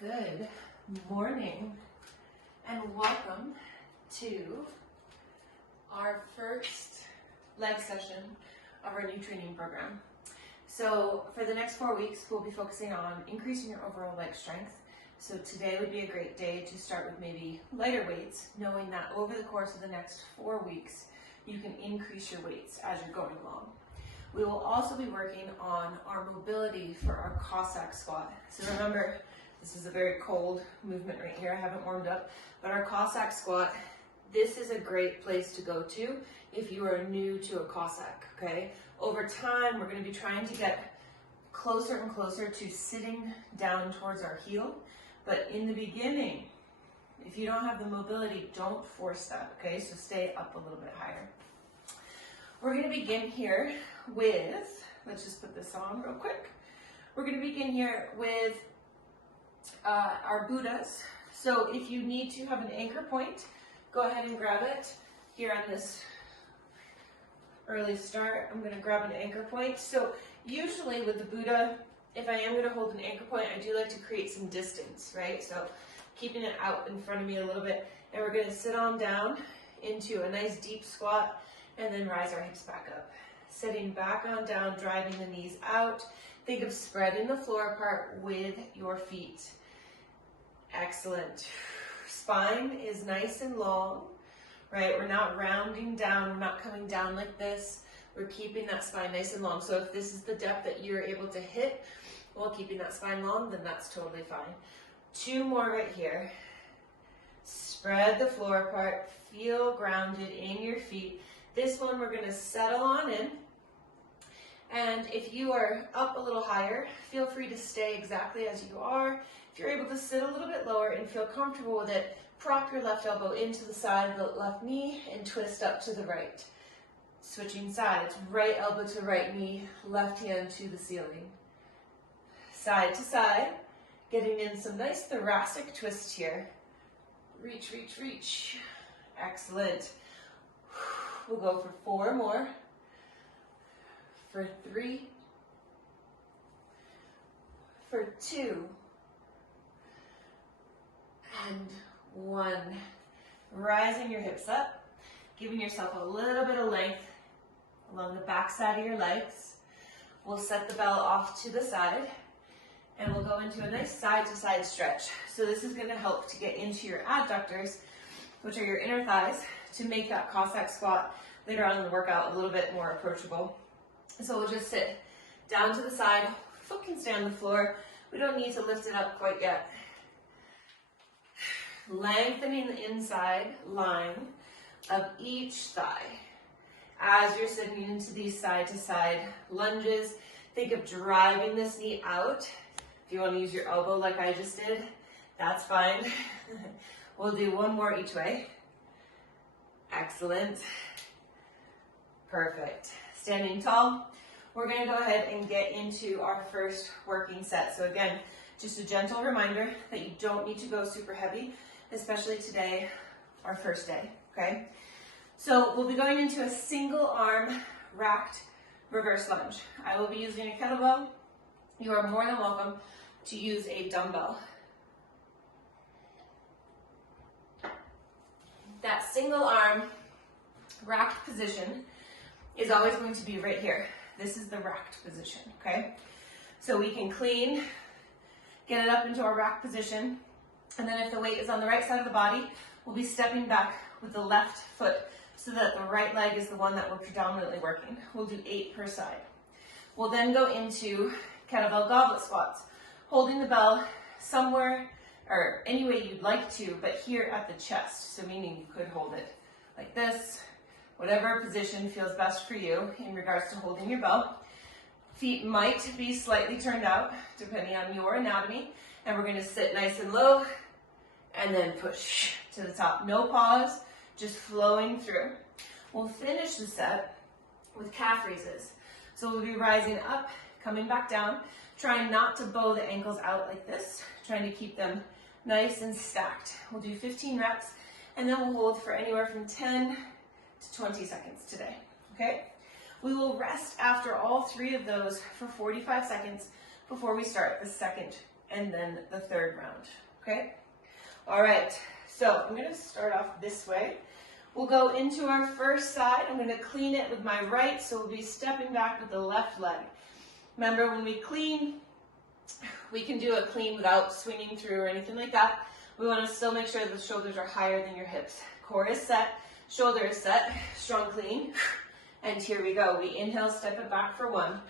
Good morning and welcome to our first leg session of our new training program. So for the next 4 weeks, we'll be focusing on increasing your overall leg strength. So today would be a great day to start with maybe lighter weights, knowing that over the course of the next 4 weeks, you can increase your weights as you're going along. We will also be working on our mobility for our Cossack squat. So remember, this is a very cold movement right here. I haven't warmed up, but our Cossack squat, this is a great place to go to if you are new to a Cossack, okay? Over time, we're gonna be trying to get closer and closer to sitting down towards our heel. But in the beginning, if you don't have the mobility, don't force that, okay? So stay up a little bit higher. We're gonna begin here with, let's just put this on real quick. We're gonna begin here with our Buddhas. So if you need to have an anchor point, go ahead and grab it. Here on this early start, I'm gonna grab an anchor point. So usually with the Buddha, if I am gonna hold an anchor point, I do like to create some distance, right? So keeping it out in front of me a little bit, and we're gonna sit on down into a nice deep squat and then rise our hips back up. Sitting back on down, driving the knees out. Think of spreading the floor apart with your feet. Excellent. Spine is nice and long, right? We're not rounding down, we're not coming down like this. We're keeping that spine nice and long. So if this is the depth that you're able to hit while keeping that spine long, then that's totally fine. 2 more right here. Spread the floor apart, feel grounded in your feet. This one we're gonna settle on in. And if you are up a little higher, feel free to stay exactly as you are. If you're able to sit a little bit lower and feel comfortable with it, prop your left elbow into the side of the left knee and twist up to the right. Switching sides, right elbow to right knee, left hand to the ceiling. Side to side, getting in some nice thoracic twist here. Reach, reach, reach. Excellent. We'll go for 4 more. For 3, for 2, and 1. Rising your hips up, giving yourself a little bit of length along the back side of your legs. We'll set the bell off to the side, and we'll go into a nice side-to-side stretch. So this is gonna help to get into your adductors, which are your inner thighs, to make that Cossack squat later on in the workout a little bit more approachable. So we'll just sit down to the side, foot can stay on the floor. We don't need to lift it up quite yet. Lengthening the inside line of each thigh. As you're sitting into these side-to-side lunges, think of driving this knee out. If you want to use your elbow like I just did, that's fine. We'll do 1 more each way. Excellent. Perfect. Standing tall, we're going to go ahead and get into our first working set. So again, just a gentle reminder that you don't need to go super heavy, especially today, our first day, okay? So we'll be going into a single arm racked reverse lunge. I will be using a kettlebell. You are more than welcome to use a dumbbell. That single arm racked position is always going to be right here. This is the racked position, okay? So we can clean, get it up into our rack position, and then if the weight is on the right side of the body, we'll be stepping back with the left foot so that the right leg is the one that we're predominantly working. We'll do 8 per side. We'll then go into kettlebell goblet squats, holding the bell somewhere or any way you'd like to, but here at the chest. So meaning you could hold it like this, whatever position feels best for you in regards to holding your bell. Feet might be slightly turned out depending on your anatomy. And we're gonna sit nice and low and then push to the top. No pause, just flowing through. We'll finish the set with calf raises. So we'll be rising up, coming back down, trying not to bow the ankles out like this, trying to keep them nice and stacked. We'll do 15 reps and then we'll hold for anywhere from 10 to 20 seconds today, okay? We will rest after all 3 of those for 45 seconds before we start the second and then the third round, okay? All right, so I'm gonna start off this way. We'll go into our first side. I'm gonna clean it with my right, so we'll be stepping back with the left leg. Remember, when we clean, we can do a clean without swinging through or anything like that. We wanna still make sure the shoulders are higher than your hips. Core is set, shoulder is set, strong clean. And here we go. We inhale, step it back for 1.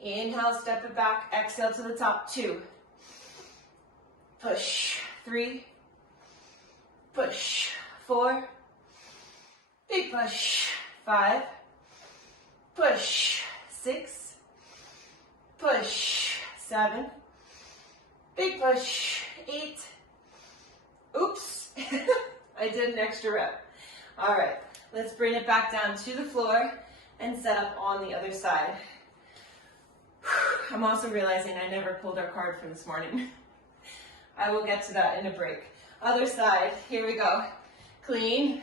Inhale, step it back, exhale to the top, 2. Push, 3. Push, 4. Big push, 5. Push, 6. Push, 7. Big push, 8. Oops, I did an extra rep. All right, let's bring it back down to the floor and set up on the other side. I'm also realizing I never pulled our card for this morning. I will get to that in a break. Other side, here we go. Clean,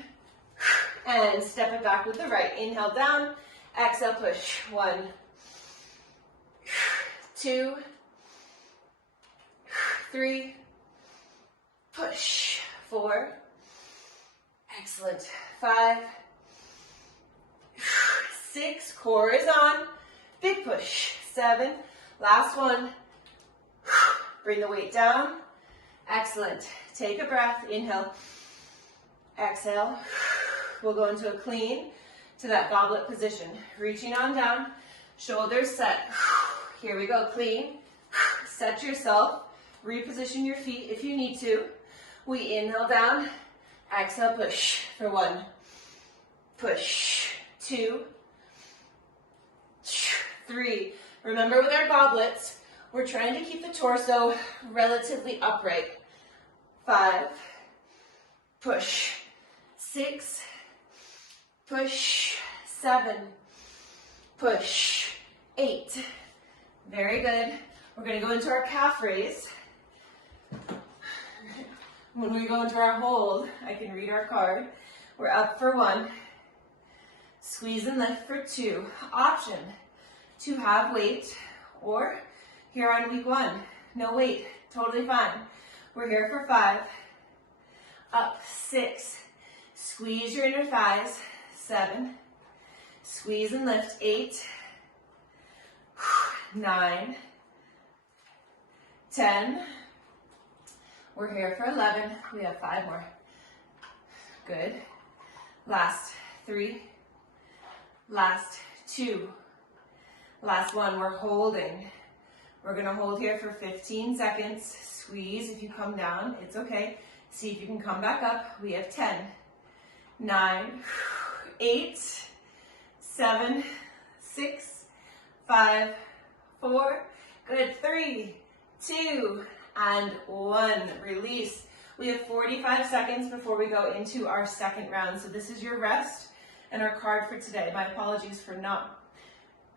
and step it back with the right. Inhale down, exhale push. 1, 2, 3, push. 4, excellent. 5, 6, core is on. Big push. 7, last one. Bring the weight down. Excellent. Take a breath. Inhale. Exhale. We'll go into a clean to that goblet position. Reaching on down. Shoulders set. Here we go. Clean. Set yourself. Reposition your feet if you need to. We inhale down. Exhale, push for 1. Push. 2. 3. Remember, with our goblets, we're trying to keep the torso relatively upright. 5. Push. 6. Push. 7. Push. 8. Very good. We're going to go into our calf raise. When we go into our hold, I can read our card. We're up for 1. Squeeze and lift for 2. Option to have weight, or here on week 1, no weight, totally fine. We're here for 5. Up, 6. Squeeze your inner thighs. 7. Squeeze and lift. 8. 9. 10. We're here for 11. We have 5 more. Good. Last 3. Last 2. Last 1. We're holding. We're going to hold here for 15 seconds. Squeeze. If you come down, it's okay. See if you can come back up. We have 10. 9. 8. 7. 6. 5. 4. Good. 3. 2. And 1. Release. We have 45 seconds before we go into our second round. So this is your rest and our card for today. My apologies for not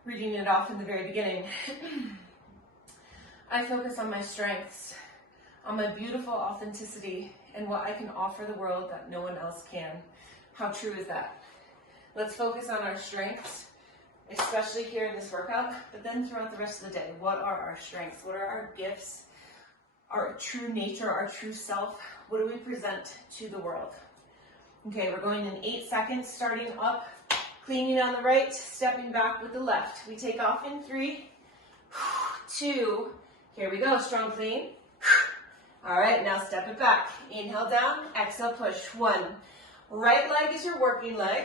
reading it off in the very beginning. I focus on my strengths, on my beautiful authenticity, and what I can offer the world that no one else can. How true is that? Let's focus on our strengths, especially here in this workout, but then throughout the rest of the day. What are our strengths? What are our gifts? Our true nature, our true self? What do we present to the world? Okay, we're going in 8 seconds, starting up, cleaning on the right, stepping back with the left. We take off in 3, 2, here we go, strong clean. All right, now step it back. Inhale down, exhale, push. 1, right leg is your working leg.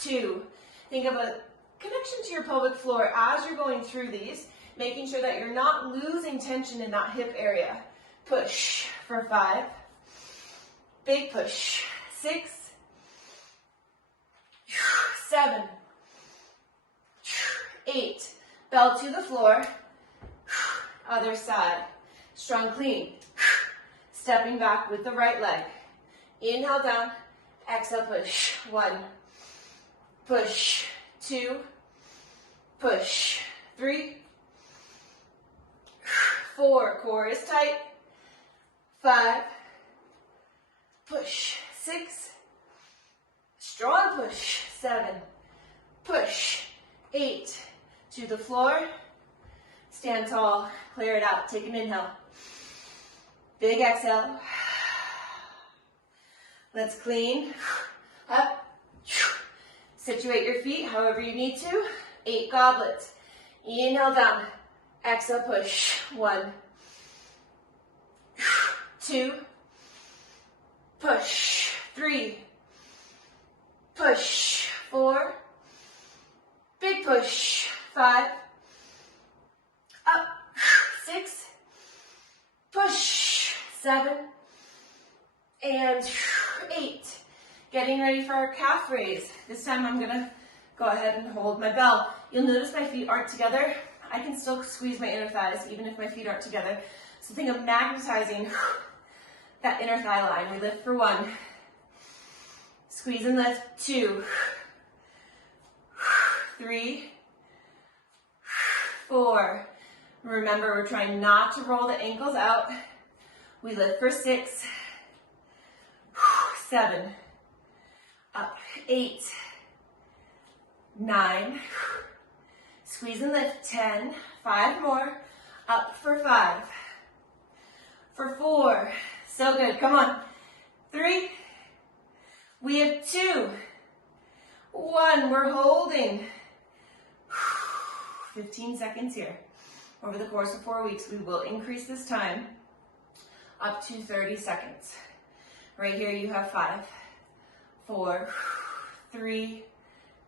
2, think of a connection to your pelvic floor as you're going through these, making sure that you're not losing tension in that hip area. Push for 5, big push. 6, 7, 8, belt to the floor, other side, strong clean, stepping back with the right leg, inhale down, exhale push. 1, push. 2, push. 3, 4, core is tight. 5, push. 6, strong push. 7, push. 8, to the floor. Stand tall, clear it out. Take an inhale. Big exhale. Let's clean. Up. Situate your feet however you need to. 8 goblets. Inhale down. Exhale, push. 1, 2, push. 3, push. 4, big push. 5, up. 6, push. 7, and 8. Getting ready for our calf raise. This time I'm gonna go ahead and hold my bell. You'll notice my feet aren't together. I can still squeeze my inner thighs even if my feet aren't together. So think of magnetizing that inner thigh line. We lift for 1. Squeeze and lift. 2, 3, 4. Remember, we're trying not to roll the ankles out. We lift for 6, 7, up, 8, 9, squeeze and lift, 10, 5 more, up for 5, for 4, so good, come on, 3, we have 2, 1, we're holding, 15 seconds here. Over the course of 4 weeks, we will increase this time up to 30 seconds. Right here you have 5, 4, 3,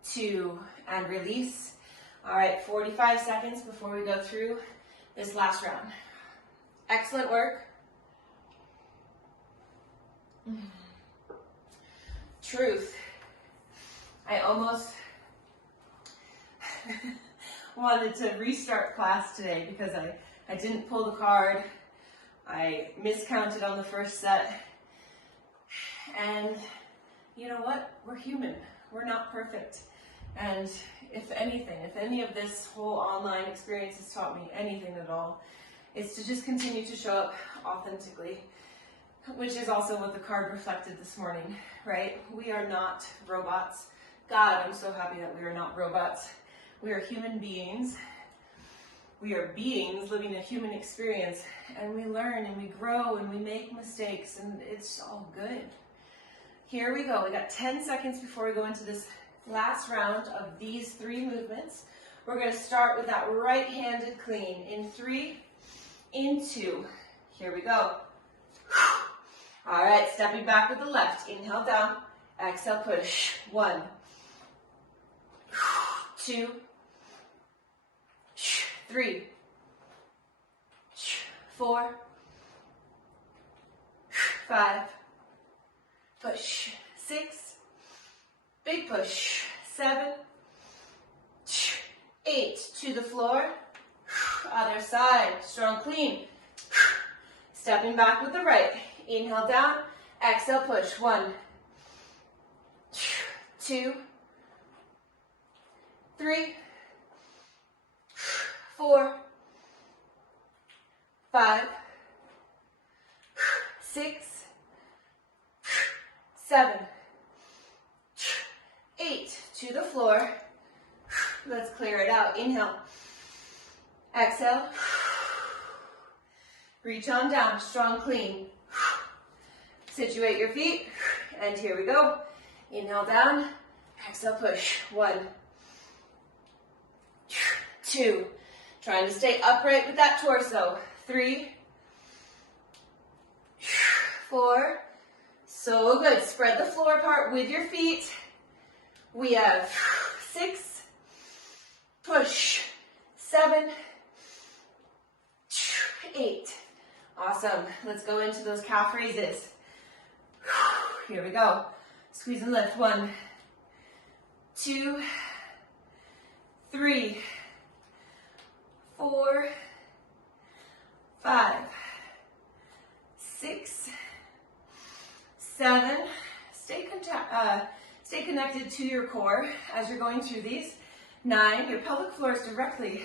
2, and release. All right, 45 seconds before we go through this last round. Excellent work. Truth. I almost wanted to restart class today because I didn't pull the card. I miscounted on the first set. And you know what? We're human. We're not perfect. And if anything, if any of this whole online experience has taught me anything at all, it's to just continue to show up authentically, which is also what the card reflected this morning, right? We are not robots. God, I'm so happy that we are not robots. We are human beings. We are beings living a human experience, and we learn and we grow and we make mistakes, and it's all good. Here we go. We got 10 seconds before we go into this last round of these 3 movements. We're going to start with that right-handed clean in 3, in 2. Here we go. All right, stepping back with the left. Inhale down, exhale push. 1, 2, 3, 4, 5, push, 6, big push, 7, 8, to the floor, other side, strong clean, stepping back with the right, inhale down, exhale push, 1, 2, 3, 4, 5, 6, 7, 8, to the floor. Let's clear it out. Inhale, exhale, reach on down, strong clean. Situate your feet, and here we go. Inhale down, exhale push. 1, 2, trying to stay upright with that torso. 3, 4, so good. Spread the floor apart with your feet. We have 6, push, 7, 8. Awesome. Let's go into those calf raises. Here we go. Squeeze and lift. 1, 2, 3, 4, 5, 6, 7. Stay connected to your core as you're going through these. 9, your pelvic floor is directly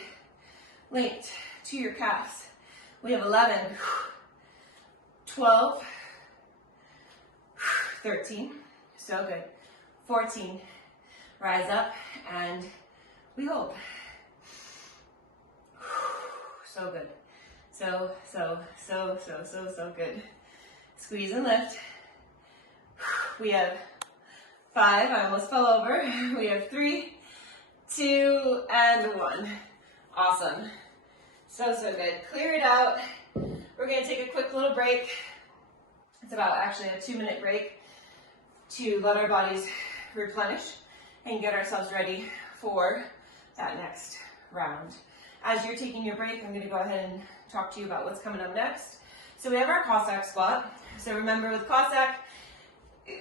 linked to your calves. We have 11, 12, 13, so good, 14, rise up and we hold. So good. So good. Squeeze and lift. We have 5. I almost fell over. We have 3, 2, and 1. Awesome. So good. Clear it out. We're going to take a quick little break. It's about actually a 2-minute break to let our bodies replenish and get ourselves ready for that next round. As you're taking your break, I'm going to go ahead and talk to you about what's coming up next. So we have our Cossack squat. So remember with Cossack,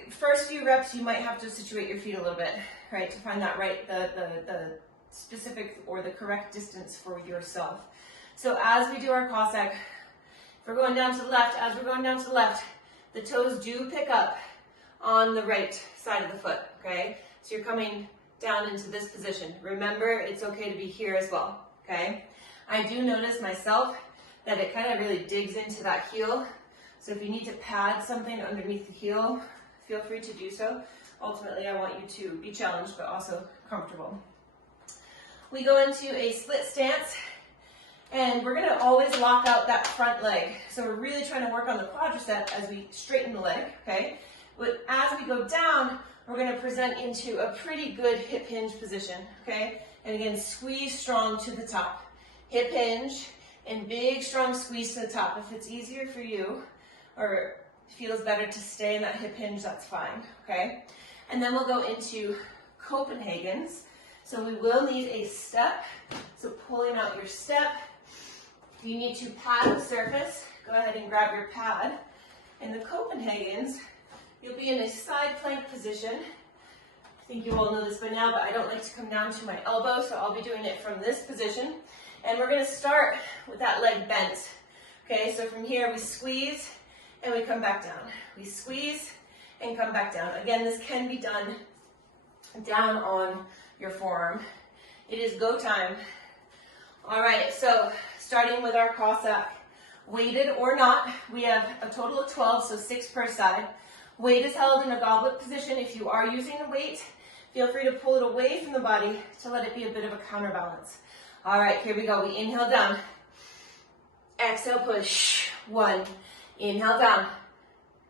first few reps you might have to situate your feet a little bit, right, to find that right, the specific or the correct distance for yourself. So as we do our Cossack, if we're going down to the left, as we're going down to the left, the toes do pick up on the right side of the foot, okay? So you're coming down into this position. Remember, it's okay to be here as well, okay? I do notice myself that it kind of really digs into that heel. So if you need to pad something underneath the heel, feel free to do so. Ultimately, I want you to be challenged, but also comfortable. We go into a split stance, and we're gonna always lock out that front leg. So we're really trying to work on the quadricep as we straighten the leg, okay? But as we go down, we're gonna present into a pretty good hip hinge position, okay? And again, squeeze strong to the top. Hip hinge and big, strong squeeze to the top. If it's easier for you or feels better to stay in that hip hinge, that's fine, okay? And then we'll go into Coppenhagens. So we will need a step. So pulling out your step. If you need to pad the surface, go ahead and grab your pad. In the Coppenhagens, you'll be in a side plank position. I think you all know this by now, but I don't like to come down to my elbow, so I'll be doing it from this position. And we're gonna start with that leg bent. Okay, so from here we squeeze and we come back down. We squeeze and come back down. Again, this can be done down on your forearm. It is go time. All right, so starting with our Cossack, weighted or not, we have a total of 12, so 6 per side. Weight is held in a goblet position. If you are using a weight, feel free to pull it away from the body to let it be a bit of a counterbalance. All right, here we go. We inhale down. Exhale, push. 1. Inhale down.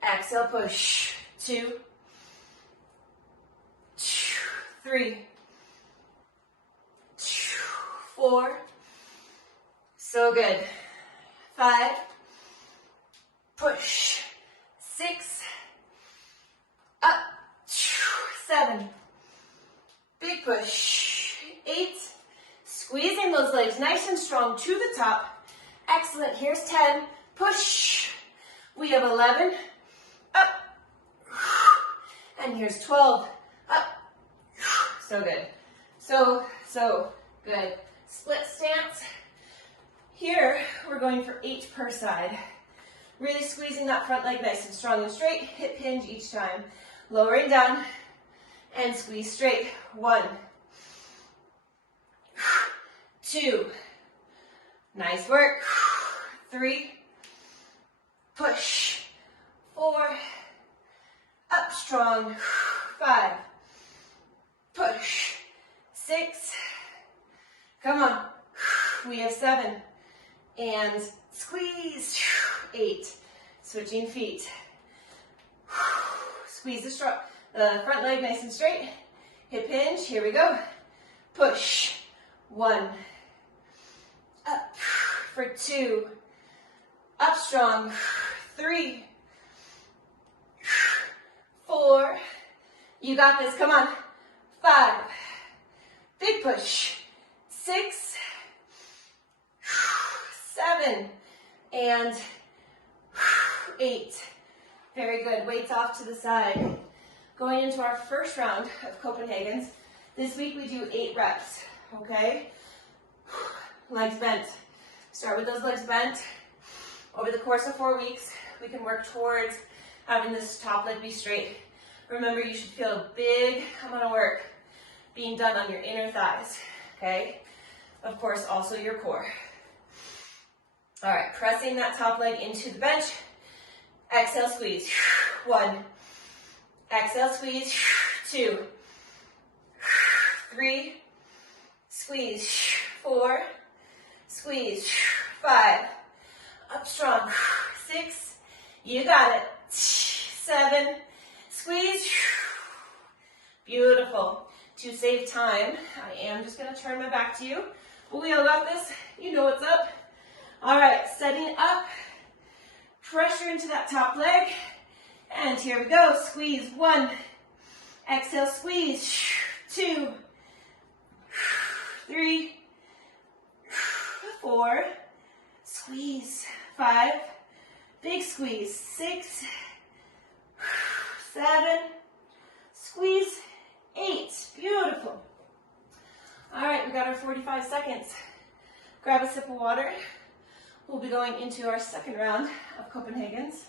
Exhale, push. 2. 3. 4. So good. 5. Push. 6. Up. 7. Big push. 8. Squeezing those legs nice and strong to the top. Excellent. Here's 10. Push. We have 11. Up. And here's 12. Up. So good. So good. Split stance. Here, we're going for 8 per side. Really squeezing that front leg nice and strong and straight. Hip hinge each time. Lowering down and squeeze straight. 1. 2. Nice work. 3. Push. 4. Up strong. 5. Push. 6. Come on. We have 7. And squeeze. 8. Switching feet. Squeeze the front leg nice and straight. Hip hinge. Here we go. Push. 1. Up for 2. Up strong. 3. 4. You got this. Come on. 5. Big push. 6. 7. And 8. Very good. Weights off to the side. Going into our first round of Coppenhagens. This week we do 8 reps. Okay? Legs bent. Start with those legs bent. Over the course of 4 weeks, we can work towards having this top leg be straight. Remember, you should feel a big amount of work being done on your inner thighs. Okay? Of course, also your core. All right, pressing that top leg into the bench. Exhale, squeeze. 1. Exhale, squeeze. 2. 3. Squeeze. 4. Squeeze. 5, up strong, 6, you got it, 7, squeeze, beautiful. To save time, I am just going to turn my back to you, but we all got this, you know what's up. All right, setting up, pressure into that top leg, and here we go, squeeze, 1, exhale, squeeze, 2, 3, 4, squeeze, 5, big squeeze, 6, 7, squeeze, 8, beautiful. All right, we got our 45 seconds. Grab a sip of water. We'll be going into our second round of Coppenhagen's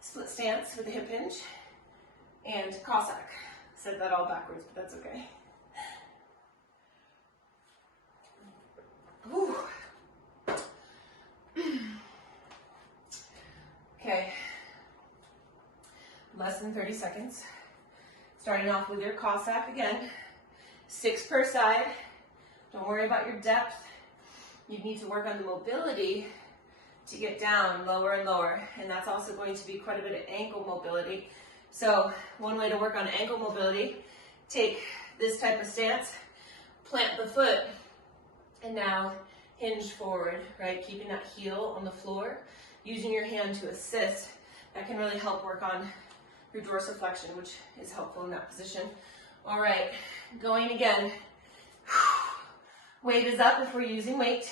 split stance with a hip hinge and Cossack. Said that all backwards, but that's okay. Whew. Okay, less than 30 seconds. Starting off with your Cossack again, 6 per side. Don't worry about your depth. You need to work on the mobility to get down lower and lower, and that's also going to be quite a bit of ankle mobility. So one way to work on ankle mobility, take this type of stance, plant the foot, and now hinge forward, right? Keeping that heel on the floor, using your hand to assist. That can really help work on your dorsiflexion, which is helpful in that position. All right, going again. Weight is up if we're using weight.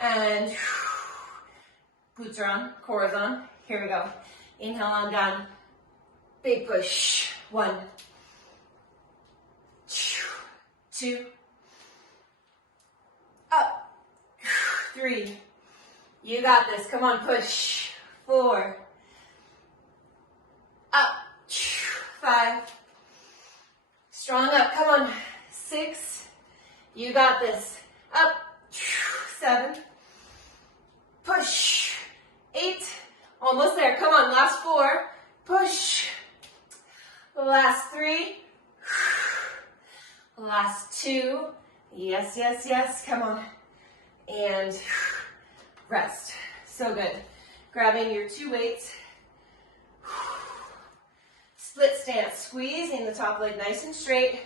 And glutes are on, core is on. Here we go. Inhale on down. Big push. 1, 2, up. 3. You got this. Come on, push. 4. Up. 5. Strong up. Come on. 6. You got this. Up. 7. Push. 8. Almost there. Come on. Last 4. Push. Last 3. Last 2. Yes, yes, yes. Come on. And rest. So good. Grabbing your 2 weights. Split stance. Squeezing the top leg nice and straight.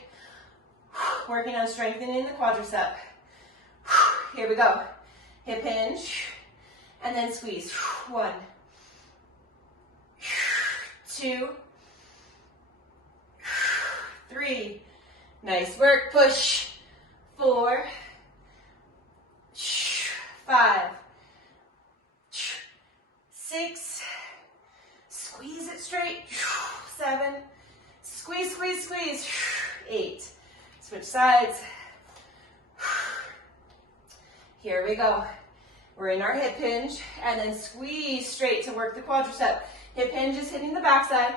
Working on strengthening the quadricep. Here we go. Hip hinge. And then squeeze. 1, 2, 3. Nice work. Push. 4, 5, 6. Squeeze it straight. 7. Squeeze, squeeze, squeeze. 8. Switch sides. Here we go. We're in our hip hinge, and then squeeze straight to work the quadricep. Hip hinge is hitting the backside.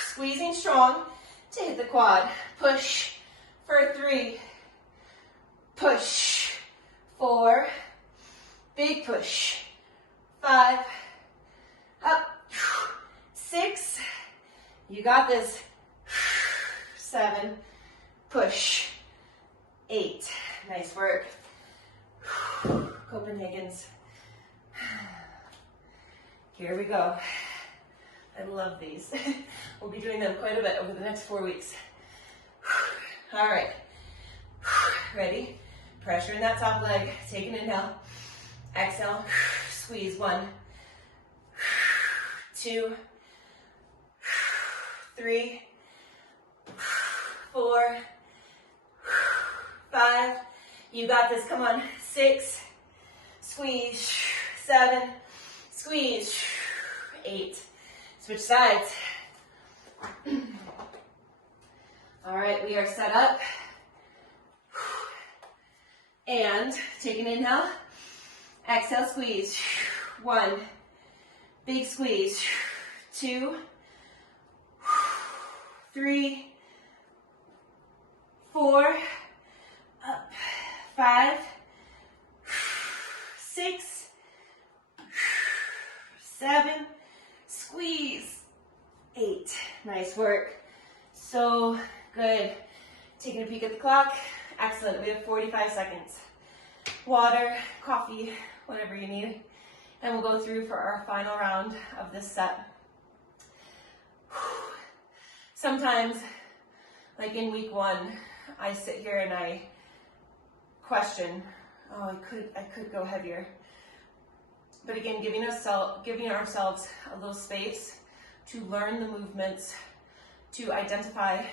Squeezing strong to hit the quad. Push for 3. Push. 4. Big push. 5. Up. 6. You got this. 7. Push. 8. Nice work. Coppenhagen's. Here we go. I love these. We'll be doing them quite a bit over the next 4 weeks. All right. Ready? Pressure in that top leg. Take an inhale. Exhale. Squeeze. 1, 2, 3, 4, 5. You got this. Come on. 6. Squeeze. 7. Squeeze. 8. Switch sides. All right, we are set up. And take an inhale. Exhale, squeeze. 1. Big squeeze. 2. 3. 4. Up. 5. 6. 7. Squeeze. 8. Nice work. So good. Taking a peek at the clock. Excellent. We have 45 seconds. Water, coffee, whatever you need. And we'll go through for our final round of this set. Sometimes, like in week 1, I sit here and I question, oh, I could go heavier. But again, giving ourselves a little space to learn the movements, to identify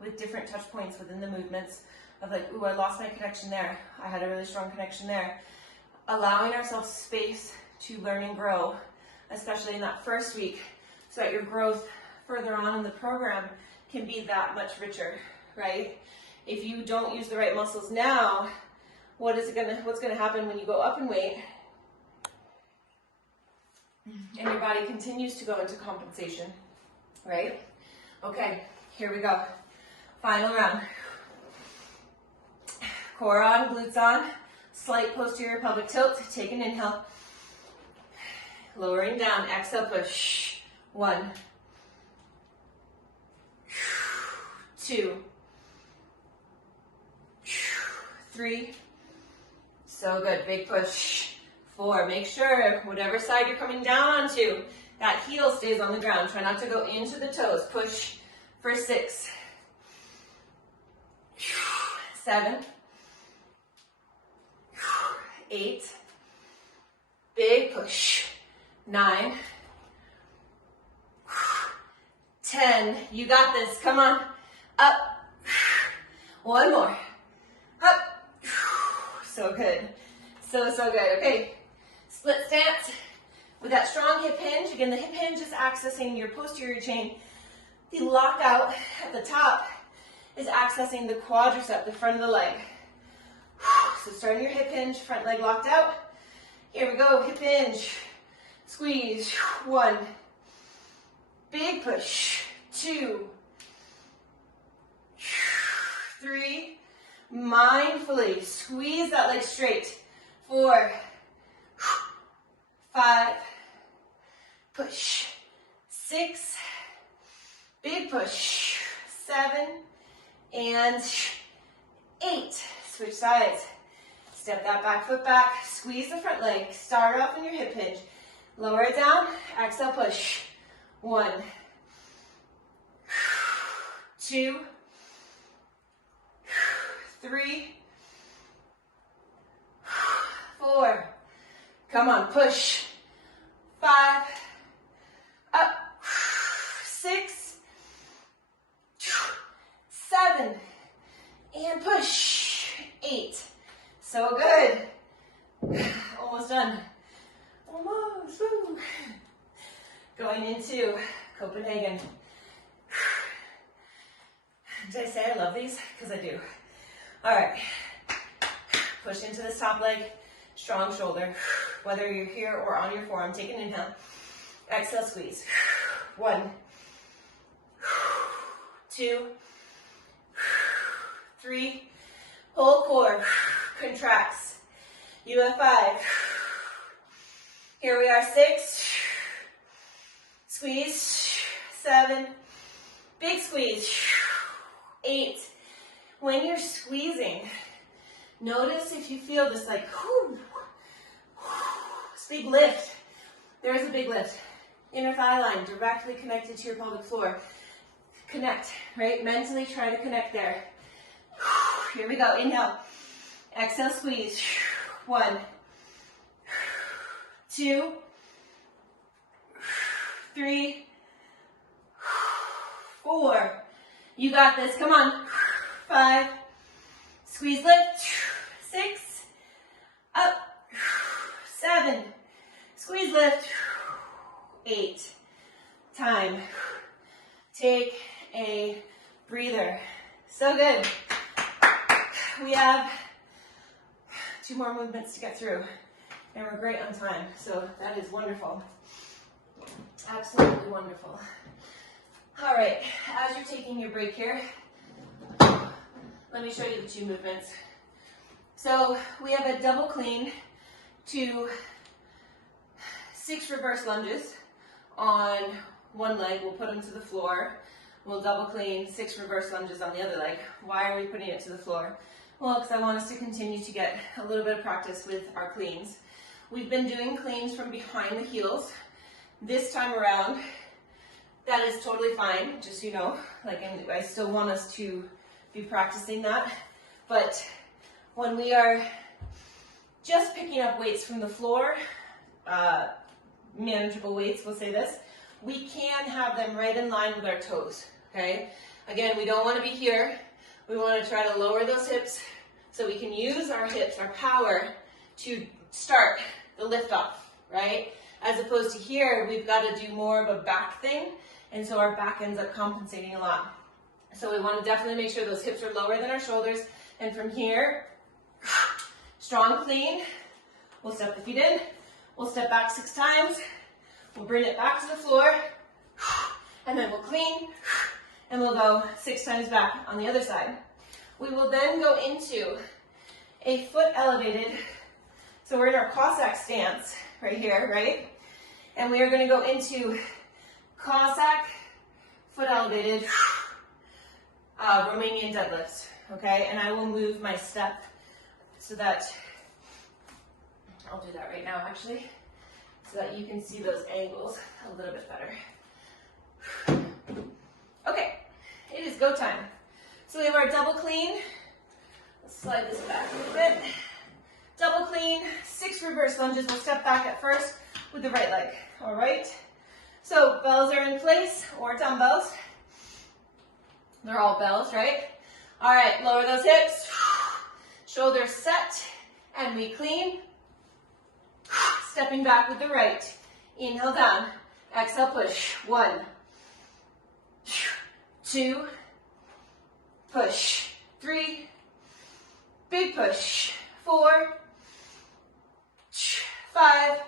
with different touch points within the movements of like, ooh, I lost my connection there. I had a really strong connection there. Allowing ourselves space to learn and grow, especially in that first week, so that your growth further on in the program can be that much richer, right? If you don't use the right muscles now, what's gonna happen when you go up in weight and your body continues to go into compensation, right? Okay, here we go. Final round. Core on, glutes on, slight posterior pelvic tilt. Take an inhale. Lowering down, exhale, push. 1, 2, 3. So good, big push. 4, make sure whatever side you're coming down onto, that heel stays on the ground. Try not to go into the toes. Push for 6, 7, 8, big push. 9, 10, you got this, come on, up, 1 more, up, so good, so good. Okay, split stance with that strong hip hinge. Again, the hip hinge is accessing your posterior chain. The lockout at the top is accessing the quadricep, the front of the leg. So starting your hip hinge, front leg locked out. Here we go, hip hinge, squeeze. 1, big push. 2, 3, mindfully squeeze that leg straight. 4, 5, push. 6, big push. 7, and 8. Switch sides. Step that back foot back. Squeeze the front leg. Start off in your hip hinge. Lower it down. Exhale, push. 1, 2, 3, 4. Come on, push. 5, up. 6, 7, and push. 8. So good. Almost done. Almost. Woo. Going into Coppenhagen. Did I say I love these? Because I do. All right. Push into this top leg. Strong shoulder. Whether you're here or on your forearm, take an inhale. Exhale, squeeze. 1, 2, 3. Whole core contracts. You have 5. Here we are, 6. Squeeze. 7. Big squeeze. 8. When you're squeezing, notice if you feel this like, this big lift. There is a big lift. Inner thigh line directly connected to your pelvic floor. Connect, right? Mentally try to connect there. Here we go. Inhale. Exhale, squeeze. 1, 2, 3, 4. You got this. Come on. 5. Squeeze, lift. 6. Up. 7. Squeeze, lift. 8. Time. Take a breather. So good. We have 2 more movements to get through, and we're great on time, so that is wonderful. Absolutely wonderful. All right, as you're taking your break here, let me show you the 2 movements. So we have a double clean to 6 reverse lunges on one leg. We'll put them to the floor. We'll double clean, 6 reverse lunges on the other leg. Why are we putting it to the floor? Well, because I want us to continue to get a little bit of practice with our cleans. We've been doing cleans from behind the heels. This time around, that is totally fine, just so you know. Like, I still want us to be practicing that. But when we are just picking up weights from the floor, manageable weights, we'll say this, we can have them right in line with our toes, okay? Again, we don't want to be here. We want to try to lower those hips so we can use our hips, our power, to start the lift off, right? As opposed to here, we've got to do more of a back thing, and so our back ends up compensating a lot. So we want to definitely make sure those hips are lower than our shoulders, and from here, strong clean, we'll step the feet in, we'll step back 6 times, we'll bring it back to the floor, and then we'll clean, and we'll go 6 times back on the other side. We will then go into a foot elevated, so we're in our Cossack stance right here, right? And we are going to go into Cossack, foot elevated, Romanian deadlifts, okay? And I will move my step so that, I'll do that right now actually, so that you can see those angles a little bit better. Okay, it is go time. So we have our double clean. Let's slide this back a little bit. Double clean, 6 reverse lunges. We'll step back at first with the right leg, all right? So bells are in place, or dumbbells. They're all bells, right? All right, lower those hips, shoulders set, and we clean. Stepping back with the right. Inhale down, exhale push. 1, 2, push. 3, big push. 4, 5,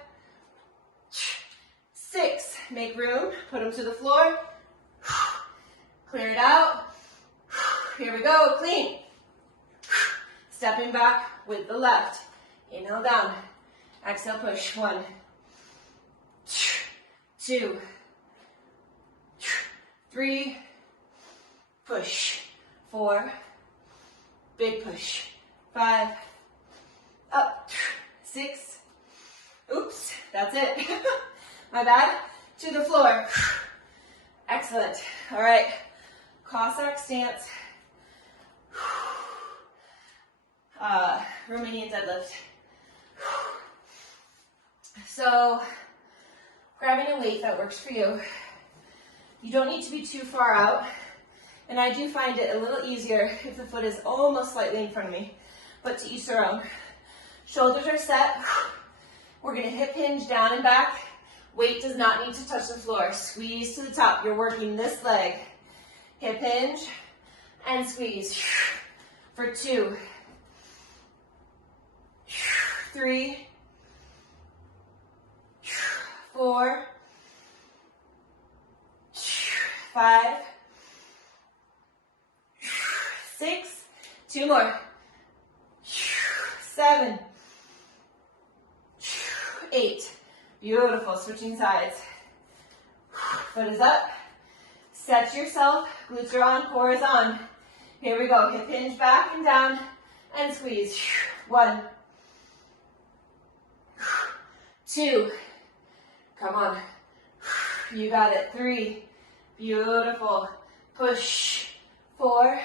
6. Make room, put them to the floor. Clear it out. Here we go, clean. Stepping back with the left. Inhale down, exhale push. 1, 2, 3, push. 4, big push. 5, up. 6, oops, that's it. My bad. To the floor. Excellent. All right, Cossack stance. Romanian deadlift. So, grabbing a weight that works for you. You don't need to be too far out. And I do find it a little easier if the foot is almost slightly in front of me, but to each their own. Shoulders are set. We're going to hip hinge down and back. Weight does not need to touch the floor. Squeeze to the top. You're working this leg. Hip hinge and squeeze. For 2, 3, 4, 5, 6, 2 more. 7, 8. Beautiful, switching sides. Foot is up. Set yourself, glutes are on, core is on. Here we go, hip hinge back and down and squeeze. 1, 2, come on. You got it. 3, beautiful. Push. 4,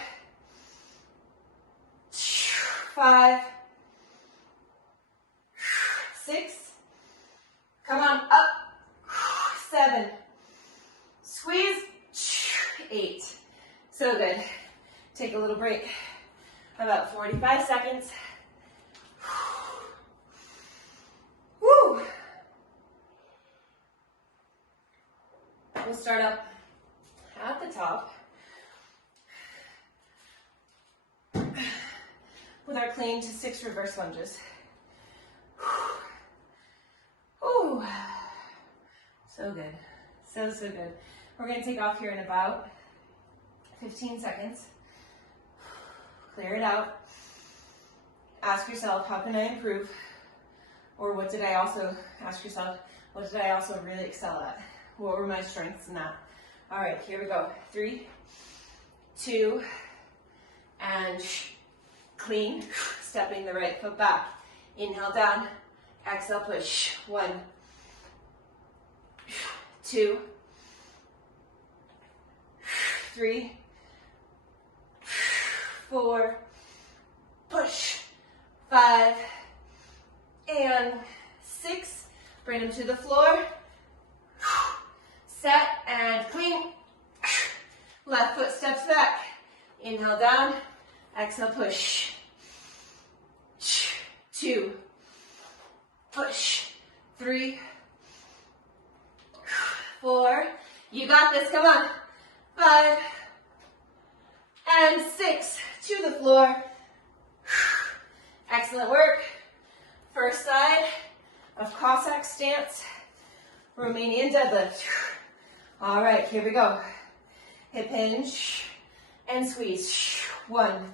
5, 6, come on, up. 7, squeeze. 8. So good. Take a little break. About 45 seconds. Woo! We'll start up at the top with our clean to 6 reverse lunges. Ooh. So good. So good. We're going to take off here in about 15 seconds. Clear it out. Ask yourself, how can I improve? Or what did I also, ask yourself, what did I also really excel at? What were my strengths in that? All right, here we go. 3, 2, and clean. Stepping the right foot back. Inhale down, Exhale, push. 1, 2, 3, 4, push. 5, and 6. Bring them to the floor. Set and clean. Left foot steps back. Inhale down. Exhale, push. 2, push. 3, 4. You got this. Come on. 5 and 6. To the floor. Excellent work. First side of Cossack stance, Romanian deadlift. All right, here we go. Hip hinge and squeeze. 1,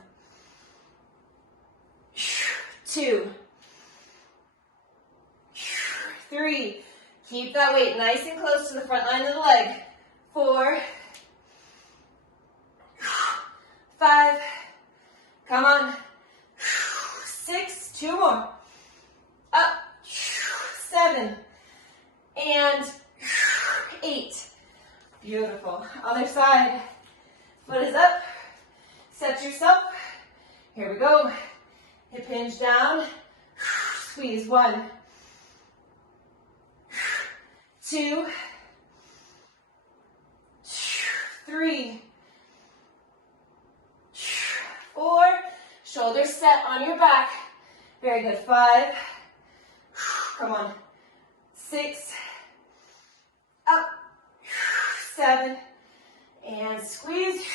2, 3. Keep that weight nice and close to the front line of the leg. 4, 5. Come on. 6. 2 more. Up. 7 and 8. Beautiful. Other side. Foot is up. Set yourself. Here we go. Hip hinge down. Squeeze. 1, 2, 3, 4. Shoulders set on your back. Very good. 5. Come on. 6. Up. 7. And squeeze.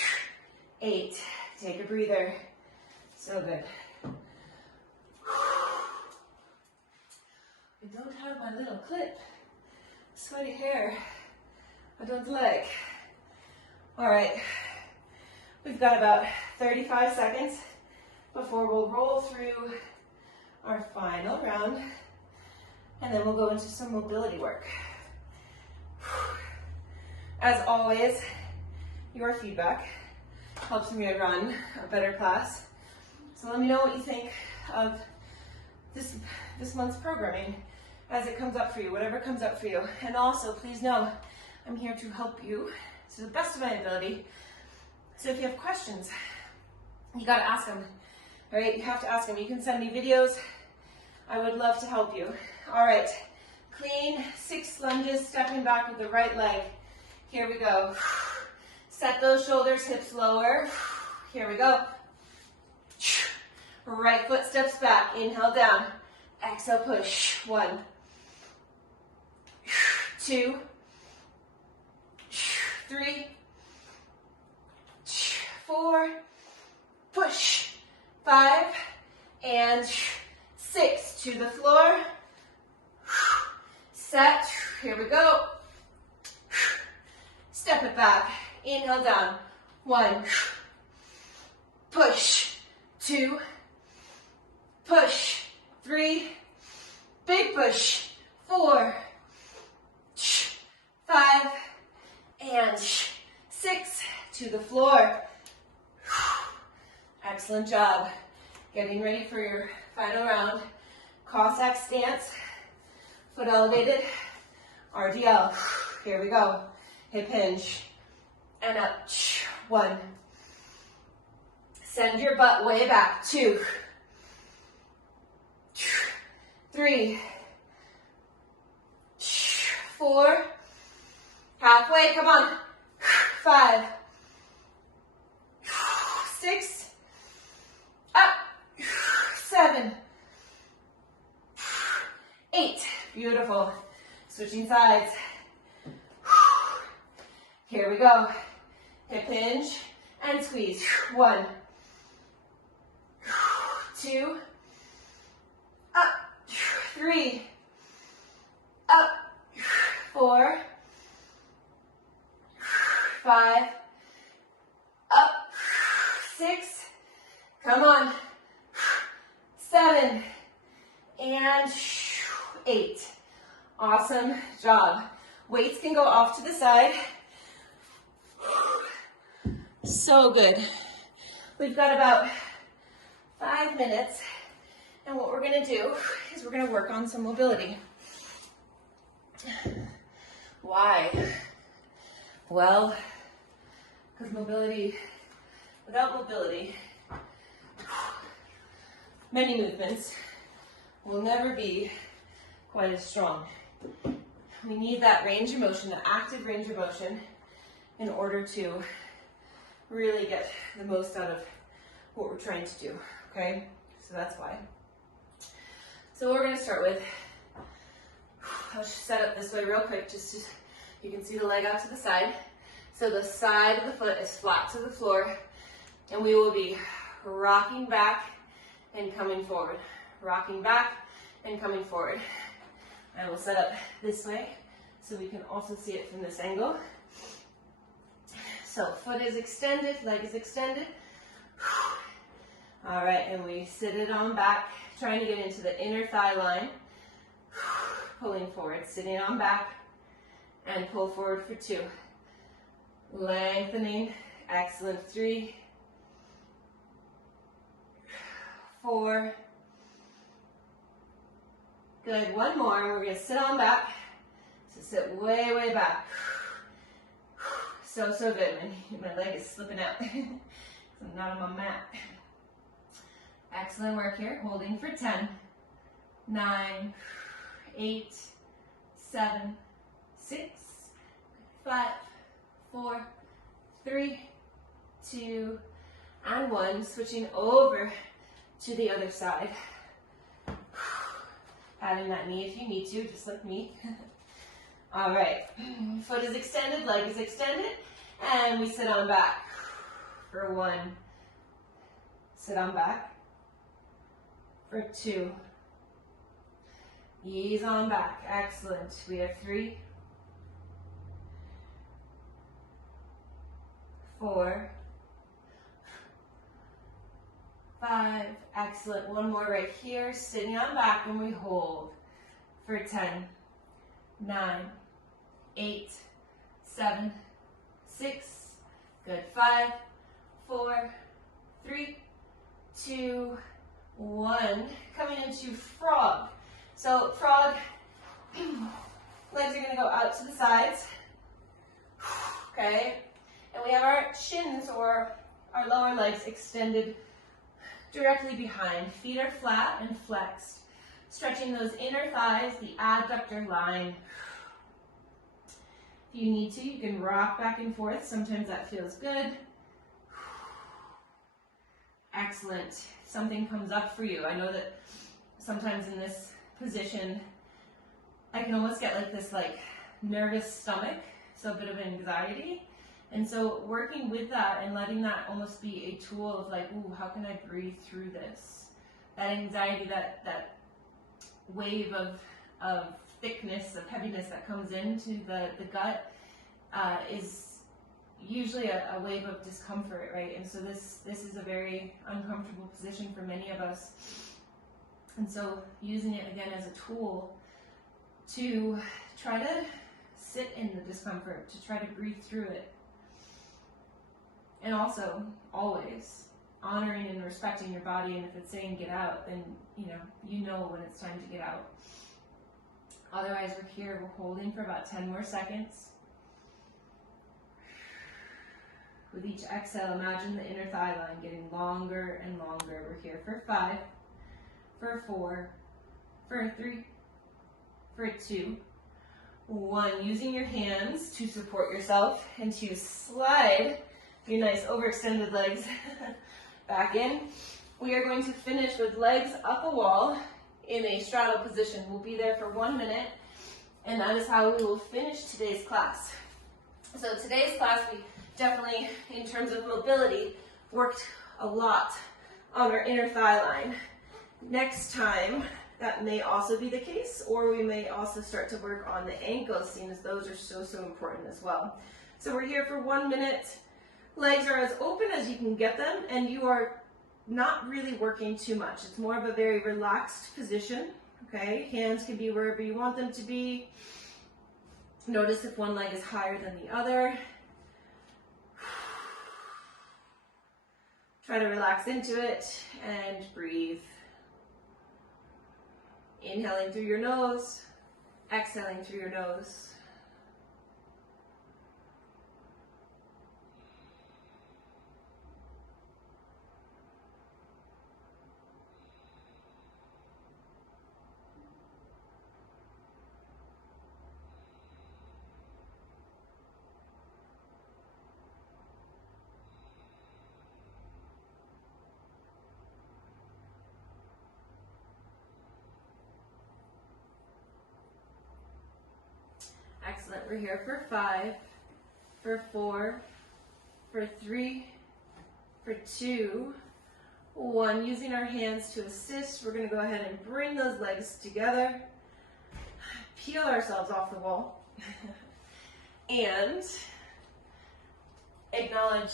8. Take a breather. So good. I don't have my little clip. Sweaty hair. I don't like. All right. We've got about 35 seconds before we'll roll through our final round, and then we'll go into some mobility work. As always, your feedback helps me run a better class. So let me know what you think of this month's programming as it comes up for you, whatever comes up for you. And also, please know, I'm here to help you to the best of my ability. So if you have questions, you gotta ask them, all right? You have to ask them. You can send me videos. I would love to help you. All right, clean 6 lunges, stepping back with the right leg. Here we go. Set those shoulders, hips lower. Here we go. Right foot steps back, inhale down. Exhale, push. 1, 2, 3, 4, push. 5 and 6 to the floor. Set. Here we go. Step it back. Inhale down. 1, push. 2, push. 3, big push. 4, 5 and 6 to the floor. Excellent job. Getting ready for your final round. Cossack stance. Foot elevated. RDL. Here we go. Hip hinge. And up. 1. Send your butt way back. 2. 3. 4. Halfway. Come on. 5. 6. Up. 7. 8. Beautiful. Switching sides. Here we go. Hip hinge and squeeze. 1, 2, up. 3, up. 4, 5, up. 6, come on. 7 and 8. Awesome job. Weights can go off to the side. So good. We've got about 5 minutes, And what we're gonna do is we're gonna work on some mobility. Why? Well, because without mobility, many movements will never be quite as strong. We need that range of motion, the active range of motion, in order to really get the most out of what we're trying to do, okay? So that's why. So what we're gonna start with, I'll just set up this way real quick, just so you can see the leg out to the side. So the side of the foot is flat to the floor, and we will be rocking back and coming forward. Rocking back and coming forward. I will set up this way so we can also see it from this angle. So foot is extended, leg is extended. All right, and we sit it on back, trying to get into the inner thigh line. Pulling forward, sitting on back, and pull forward for 2. Lengthening, excellent. 3, 4. Good, one more, and we're gonna sit on back. So sit way, way back. So, so good. My leg is slipping out. I'm not on my mat. Excellent work here. Holding for 10, 9, 8, 7, 6, 5, 4, 3, 2, and 1. Switching over to the other side. Adding that knee if you need to, just like me. All right, foot is extended, leg is extended, and we sit on back for 1. Sit on back for 2. Ease on back, excellent. We have 3, 4, 5, excellent. One more right here, sitting on back, and we hold for 10, 9, 8, 7, 6, good. 5, 4, 3, 2, 1. Coming into frog. So frog, legs are gonna go out to the sides, okay? And we have our shins or our lower legs extended directly behind. Feet are flat and flexed, stretching those inner thighs, the adductor line. If you need to, you can rock back and forth. Sometimes that feels good. Excellent. If something comes up for you, I know that sometimes in this position, I can almost get like this nervous stomach, so a bit of anxiety. And so working with that and letting that almost be a tool of ooh, how can I breathe through this? That anxiety, that wave of thickness, of heaviness that comes into the gut is usually a wave of discomfort, right? And so this is a very uncomfortable position for many of us. And so using it again as a tool to try to sit in the discomfort, to try to breathe through it. And also, always, honoring and respecting your body, and if it's saying get out, then you know when it's time to get out. Otherwise, we're here, we're holding for about 10 more seconds. With each exhale, imagine the inner thigh line getting longer and longer. We're here for 5, for 4, for 3, for 2, 1. Using your hands to support yourself and to slide your nice overextended legs back in. We are going to finish with legs up a wall in a straddle position. We'll be there for 1 minute, and that is how we will finish today's class. So today's class, we definitely, in terms of mobility, worked a lot on our inner thigh line. Next time, that may also be the case, or we may also start to work on the ankles, seeing as those are so, so important as well. So we're here for 1 minute. Legs are as open as you can get them, and you are not really working too much. It's more of a very relaxed position, okay? Hands can be wherever you want them to be. Notice if one leg is higher than the other. Try to relax into it and breathe. Inhaling through your nose, exhaling through your nose. Excellent. We're here for 5, for 4, for 3, for 2, 1. Using our hands to assist, we're going to go ahead and bring those legs together, peel ourselves off the wall, and acknowledge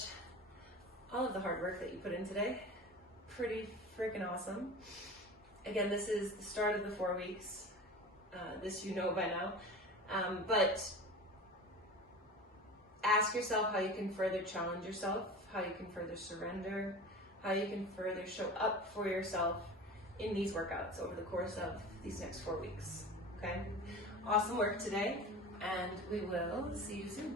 all of the hard work that you put in today. Pretty freaking awesome. Again, this is the start of the 4 weeks. This you know by now. But ask yourself how you can further challenge yourself, how you can further surrender, how you can further show up for yourself in these workouts over the course of these next 4 weeks. Okay? Awesome work today, and we will see you soon.